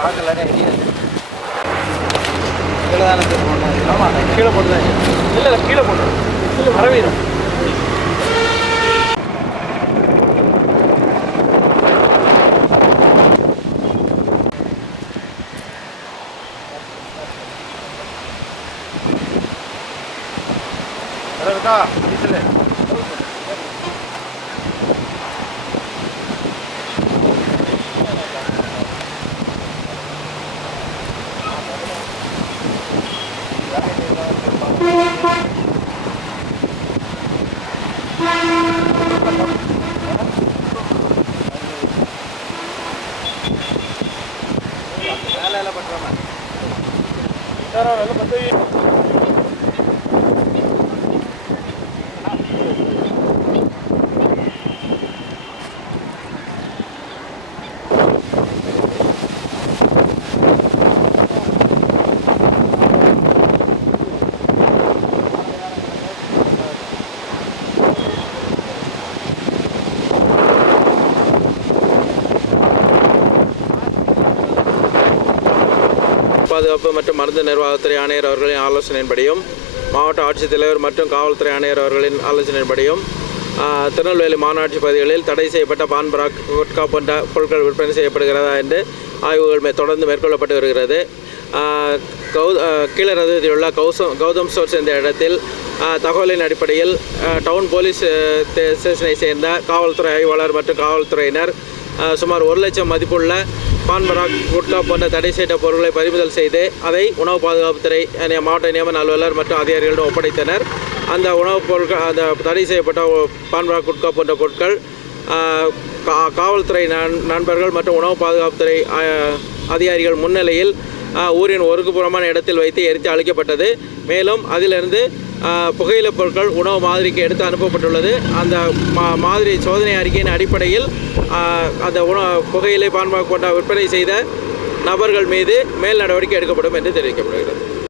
பார்க்கல இதில் தானே போடணும். ஆமாம் கீழே போட்டு தான் இல்லை கீழே போட்டு வரவீரும் இருக்கா டீசல் வேலை பண்ணுறோம் சார் வேலை பண்ணி பாதுகாப்பு மற்றும் மருந்து நிர்வாகத்துறை ஆணையர் அவர்களின் ஆலோசனையின்படியும் மாவட்ட ஆட்சித்தலைவர் மற்றும் காவல்துறை ஆணையர் அவர்களின் ஆலோசனையின்படியும் திருநெல்வேலி மாநகராட்சி பகுதிகளில் தடை செய்யப்பட்ட பான் பராக் குட்கா போன்ற பொருட்கள் விற்பனை செய்யப்படுகிறதா என்று ஆய்வுகள் தொடர்ந்து மேற்கொள்ளப்பட்டு வருகிறது. கீழரதத்தில் உள்ள கௌதம் ஸ்டோர்ஸ் என்ற இடத்தில் தகவலின் அடிப்படையில் டவுன் போலீஸ் ஸ்டேஷனை சேர்ந்த காவல்துறை ஆய்வாளர் மற்றும் காவல்துறையினர் சுமார் 1 லட்சம் மதிப்புள்ள பான் பராக் குட்கா போன்ற தடை செய்த பொருட்களை பறிமுதல் செய்து அதை உணவு பாதுகாப்புத்துறை மாவட்ட நியமன அலுவலர் மற்றும் அதிகாரிகளிடம் ஒப்படைத்தனர். அந்த உணவுப் பொருட்கள் அந்த தடை செய்யப்பட்ட பான் பராக் குட்கா போன்ற பொருட்கள் காவல்துறை நண்பர்கள் மற்றும் உணவு பாதுகாப்புத்துறை அதிகாரிகள் முன்னிலையில் ஊரின் ஒதுக்குப்புறமான இடத்தில் வைத்து எரித்து அழிக்கப்பட்டது. மேலும் அதிலிருந்து புகையிலை பொருட்கள் உணவு மாதிரிக்கு எடுத்து அனுப்பப்பட்டுள்ளது. அந்த மாதிரி சோதனை அறிக்கையின் அடிப்படையில் அந்த புகையிலை பான் பராக் போன்ற விற்பனை செய்த நபர்கள் மீது மேல் நடவடிக்கை எடுக்கப்படும் என்று தெரிவிக்கப்படுகிறது.